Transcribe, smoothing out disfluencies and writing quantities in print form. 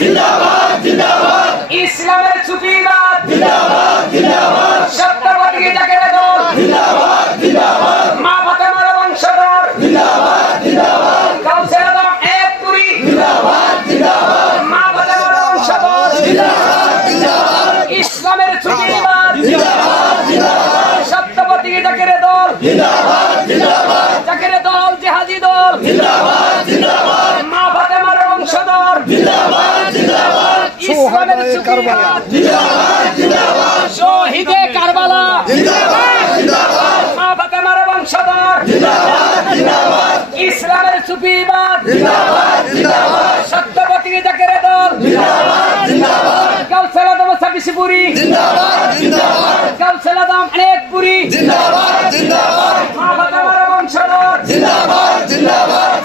জিন্দাবাদ জিন্দাবাদ ইসলামের সুফিবাদ জিন্দাবাদ জিন্দাবাদ সত্যবাদী জাকের দল জিন্দাবাদ জিন্দাবাদ মা ফাতেমার বংশধর জিন্দাবাদ জিন্দাবাদ গাউসে আজম একপুরি জিন্দাবাদ জিন্দাবাদ মা ফাতেমার বংশধর জিন্দাবাদ জিন্দাবাদ ইসলামের সুফিবাদ জিন্দাবাদ জিন্দাবাদ সত্যবাদী জাকের দল জিন্দাবাদ জিন্দাবাদ জাকের দল জিহাদি দল জিন্দাবাদ জিন্দাবাদ মা ফাতেমার বংশধর জিন্দাবাদ জিন্দাবাদ ইসলামের সুফিবাদ জিন্দাবাদ জিন্দাবাদ শহীদে কারবালা জিন্দাবাদ জিন্দাবাদ মা ফাতেমার বংশধর জিন্দাবাদ জিন্দাবাদ ইসলামের সুফিবাদ জিন্দাবাদ জিন্দাবাদ সত্যবাদী জাকের দল জিন্দাবাদ জিন্দাবাদ গাউসে আজম সাবিসপুরি জিন্দাবাদ জিন্দাবাদ গাউসে আজম একপুরি জিন্দাবাদ জিন্দাবাদ মা ফাতেমার বংশধর জিন্দাবাদ জিন্দাবাদ